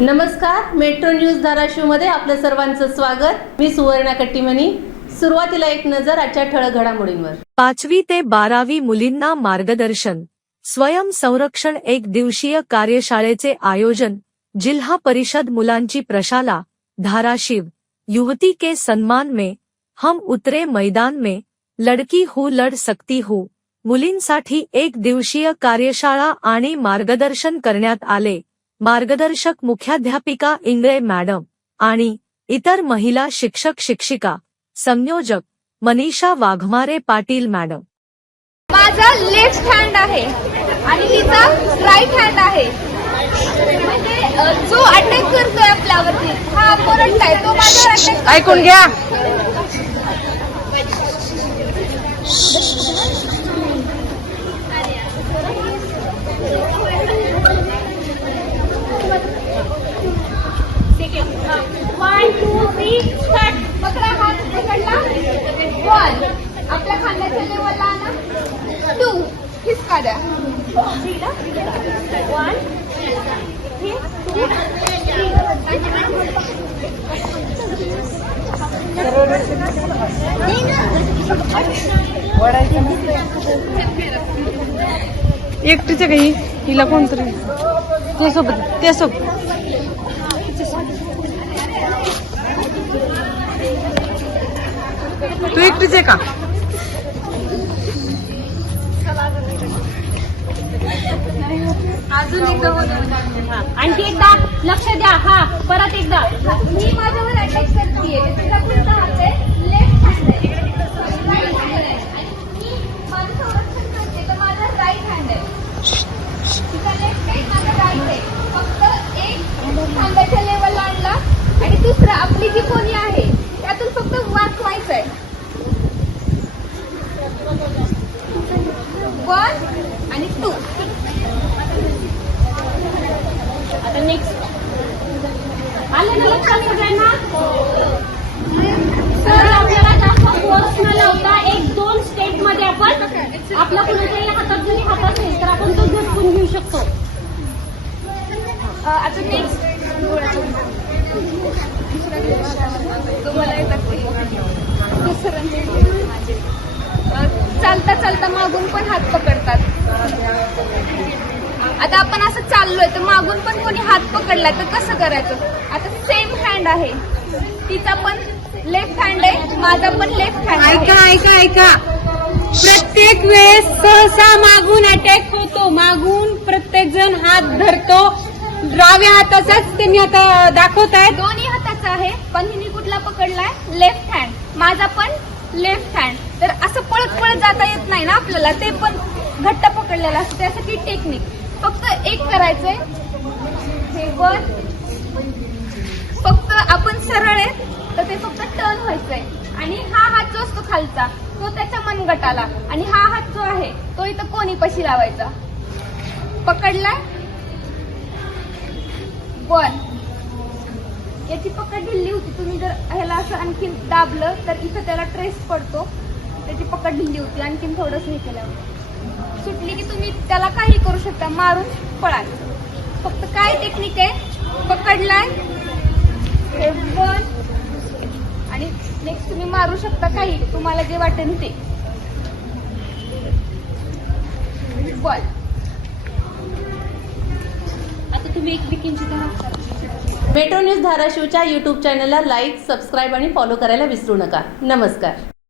नमस्कार metro news धाराशिवमध्ये आपलं सर्वांचं स्वागत. मी सुवर्णा कट्टीमणी. सुरुवातीला एक नजर आजच्या ठळक घडामोडींवर. पाचवी ते बारावी मुलींना मार्गदर्शन. स्वयं संरक्षण एक दिवसीय कार्यशाळेचे आयोजन जिल्हा परिषद मुलांची प्रशाला धाराशिव. युवती के सन्मान में हम उतरे मैदान में लडकी हू लढ सकती हू. मुलींसाठी एक दिवसीय कार्यशाळा आणि मार्गदर्शन करण्यात आले. मार्गदर्शक मुख्याध्यापिका इंगळे मॅडम आणि इतर महिला शिक्षक शिक्षिका संयोजक मनीषा वाघमारे पाटील मॅडम. माझा लेफ्ट हँड आहे आणि तिचा राईट हँड आहे. म्हणजे जो अटॅक करतोय आपल्यावरती हा अपोनंट आहे. तो अटॅक ऐकून घ्या वन टू थ्री स्टार्ट पकडा हात पकडला वन आपल्या खांद्याच्या लेवलला आणा टू हिसका द्या वन एकटीच काही हिला कोणतरी त्यासोबत त्यासोबत तू आहे का? अजून एकदा आणखी एकदा लक्ष द्या हा परत एकदा मी माझ्यावर अटॅक करते तिचा कोणता हात आहे लेफ्ट हँड आहे राईट हँड आहे आणि मी माझं संरक्षण करते तर माझा राईट हँड आहे तिचा लेफ्ट आहे माझा राईट आहे फक्त एक खांद्याच्या लेवलला आणला आणि दुसरा आपली जी कोणी आहे त्यातून फक्त वाचवायचं आहे वन आणि टू आता नेक्स्ट आलं ना लक्षात सगळ्यांना? सर आपल्याला जास्त फोर्स न लावता एक दोन स्टेपमध्ये आपण आपला कुणाच्याही हातात जरी हात असेल तर आपण तो झटकून घेऊ शकतो. आता नेक्स्ट तुम्हाला येतात चालता चालता मागून पण हात पकडतात. आता आपण असं चाललोय तर मागून पण कोणी हात पकडलाय तर कसं करायचं? आता सेम हँड आहे. तिचा पण लेफ्ट हँड आहे माझा पण लेफ्ट हँड ऐका आहे. ऐका ऐका प्रत्येक वेळेस सहसा मागून अटॅक होतो. मागून प्रत्येक जण हात धरतो. डाव्या हाताचाच त्यांनी आता दाखवत आहेत. दोन्ही हाताचा आहे पण हिने कुठला पकडलाय? लेफ्ट हँड माझा पण लेफ्ट हँड तर असं पळत पळत जाता येत नाही ना आपल्याला. ते पण घट्ट पकडलेलं असतं. त्यासाठी टेक्निक फक्त एक करायचंय. हे वर फक्त आपण सरळ आहे तर ते फक्त टर्न व्हायचंय. आणि हा हात जो असतो खालचा तो त्याच्या मनगटाला. आणि हा हात जो आहे तो इथं कोणी पशी लावायचा? पकडलाय? वन याची पकड ढिल्ली होती. तुम्ही जर ह्याला असं आणखीन दाबलं तर इथं त्याला ट्रेस पडतो. त्याची पकड ढिल्ली होती आणखीन थोडंसं हे केल्यावर. सुटली की तुम्ही त्याला काही करू शकता मारून पळाल फक्त काय टेक्निक आहे? पकडलाय आणि नेक्स्ट तुम्ही मारू शकता काही. तुम्हाला जे वाटेल ते. बॉल आता तुम्ही एक तर मेट्रो न्यूज धाराशिवच्या यूट्यूब चॅनलला लाईक सबस्क्राईब आणि फॉलो करायला विसरू नका. नमस्कार.